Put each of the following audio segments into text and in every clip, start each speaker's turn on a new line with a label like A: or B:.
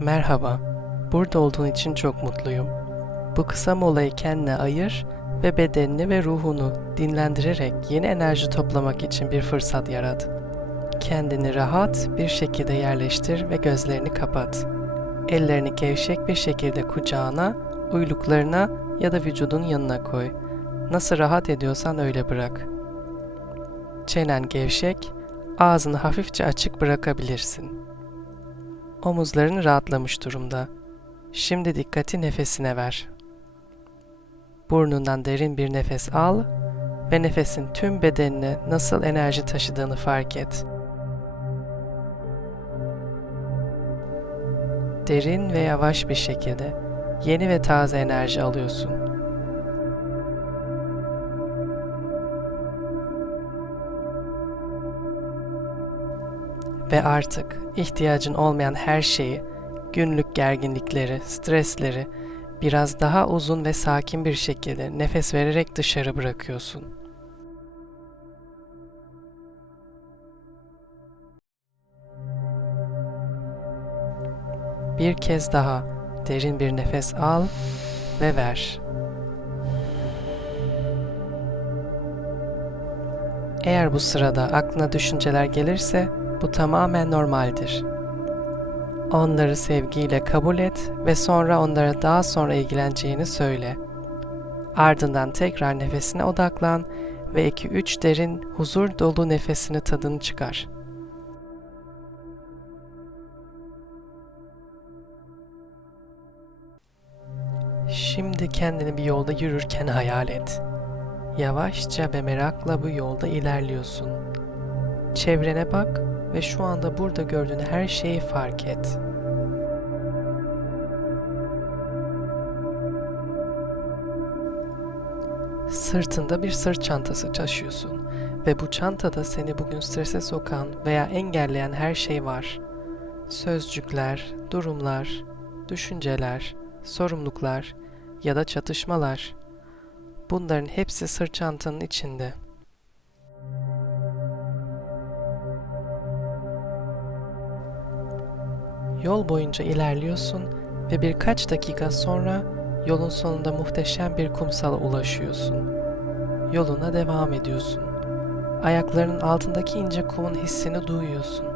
A: Merhaba, burada olduğun için çok mutluyum. Bu kısa molayı kendine ayır ve bedenini ve ruhunu dinlendirerek yeni enerji toplamak için bir fırsat yarat. Kendini rahat bir şekilde yerleştir ve gözlerini kapat. Ellerini gevşek bir şekilde kucağına, uyluklarına ya da vücudun yanına koy. Nasıl rahat ediyorsan öyle bırak. Çenen gevşek, ağzını hafifçe açık bırakabilirsin. Omuzların rahatlamış durumda. Şimdi dikkati nefesine ver. Burnundan derin bir nefes al ve nefesin tüm bedenine nasıl enerji taşıdığını fark et. Derin ve yavaş bir şekilde yeni ve taze enerji alıyorsun. Ve artık ihtiyacın olmayan her şeyi, günlük gerginlikleri, stresleri biraz daha uzun ve sakin bir şekilde nefes vererek dışarı bırakıyorsun. Bir kez daha derin bir nefes al ve ver. Eğer bu sırada aklına düşünceler gelirse bu tamamen normaldir. Onları sevgiyle kabul et ve sonra onlara daha sonra ilgileneceğini söyle. Ardından tekrar nefesine odaklan ve 2-3 derin huzur dolu nefesini tadını çıkar. Şimdi kendini bir yolda yürürken hayal et. Yavaşça ve merakla bu yolda ilerliyorsun. Çevrene bak ve şu anda burada gördüğün her şeyi fark et. Sırtında bir sırt çantası taşıyorsun ve bu çantada seni bugün strese sokan veya engelleyen her şey var. Sözcükler, durumlar, düşünceler, sorumluluklar ya da çatışmalar. Bunların hepsi sırt çantanın içinde. Yol boyunca ilerliyorsun ve birkaç dakika sonra yolun sonunda muhteşem bir kumsala ulaşıyorsun. Yoluna devam ediyorsun. Ayaklarının altındaki ince kumun hissini duyuyorsun.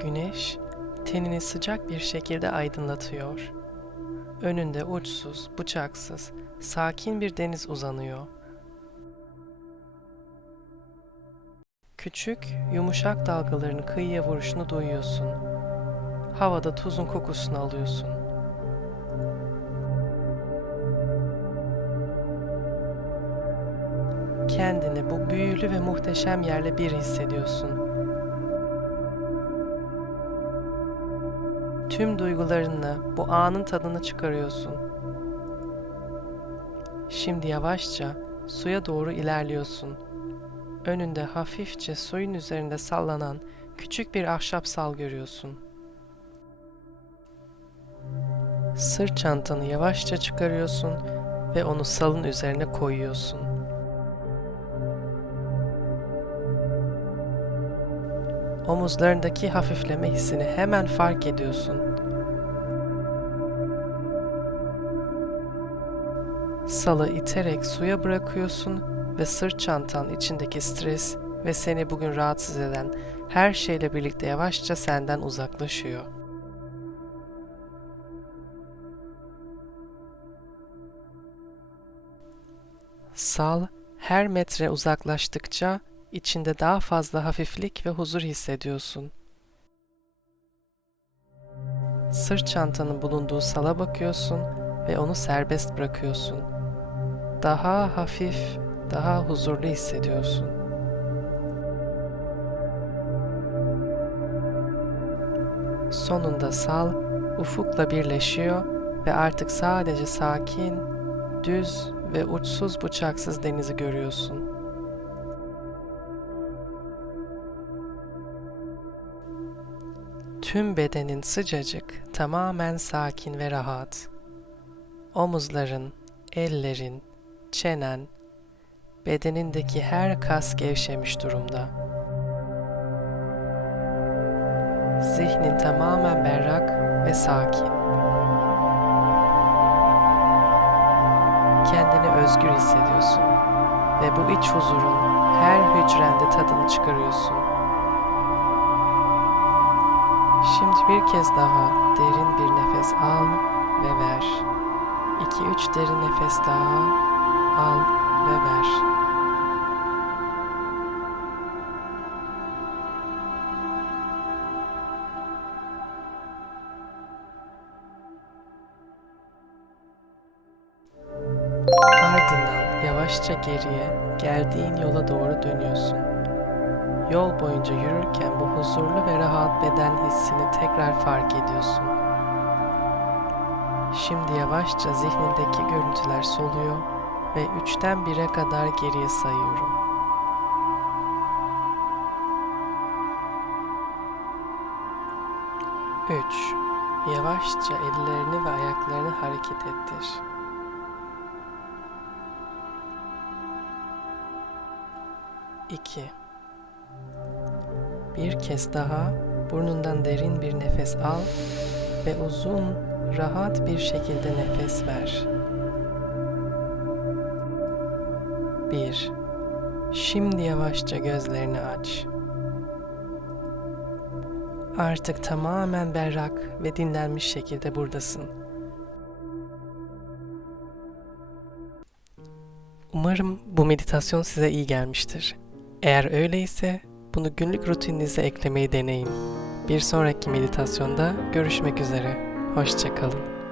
A: Güneş tenini sıcak bir şekilde aydınlatıyor. Önünde uçsuz, bıçaksız, sakin bir deniz uzanıyor. Küçük, yumuşak dalgaların kıyıya vuruşunu duyuyorsun. Havada tuzun kokusunu alıyorsun. Kendini bu büyülü ve muhteşem yerle bir hissediyorsun. Tüm duygularınla bu anın tadını çıkarıyorsun. Şimdi yavaşça suya doğru ilerliyorsun. Önünde hafifçe suyun üzerinde sallanan küçük bir ahşap sal görüyorsun. Sırt çantanı yavaşça çıkarıyorsun ve onu salın üzerine koyuyorsun. Omuzlarındaki hafifleme hissini hemen fark ediyorsun. Salı iterek suya bırakıyorsun ve sırt çantan içindeki stres ve seni bugün rahatsız eden her şeyle birlikte yavaşça senden uzaklaşıyor. Sal her metre uzaklaştıkça içinde daha fazla hafiflik ve huzur hissediyorsun. Sırt çantanın bulunduğu sala bakıyorsun ve onu serbest bırakıyorsun. Daha hafif, daha huzurlu hissediyorsun. Sonunda sal ufukla birleşiyor ve artık sadece sakin, düz ve uçsuz bucaksız denizi görüyorsun. Tüm bedenin sıcacık, tamamen sakin ve rahat. Omuzların, ellerin, çenen, bedenindeki her kas gevşemiş durumda. Zihnin tamamen berrak ve sakin. Kendini özgür hissediyorsun ve bu iç huzurun her hücrende tadını çıkarıyorsun. Şimdi bir kez daha derin bir nefes al ve ver. 2-3 derin nefes daha al ve ver. Ardından yavaşça geriye geldiğin yola doğru dönüyorsun. Yol boyunca yürürken bu huzurlu ve rahat beden hissini tekrar fark ediyorsun. Şimdi yavaşça zihnindeki görüntüler soluyor ve üçten bire kadar geriye sayıyorum. Üç. Yavaşça ellerini ve ayaklarını hareket ettir. İki. Bir kez daha burnundan derin bir nefes al ve uzun, rahat bir şekilde nefes ver. 1. Şimdi yavaşça gözlerini aç. Artık tamamen berrak ve dinlenmiş şekilde buradasın. Umarım bu meditasyon size iyi gelmiştir. Eğer öyleyse bunu günlük rutininize eklemeyi deneyin. Bir sonraki meditasyonda görüşmek üzere. Hoşçakalın.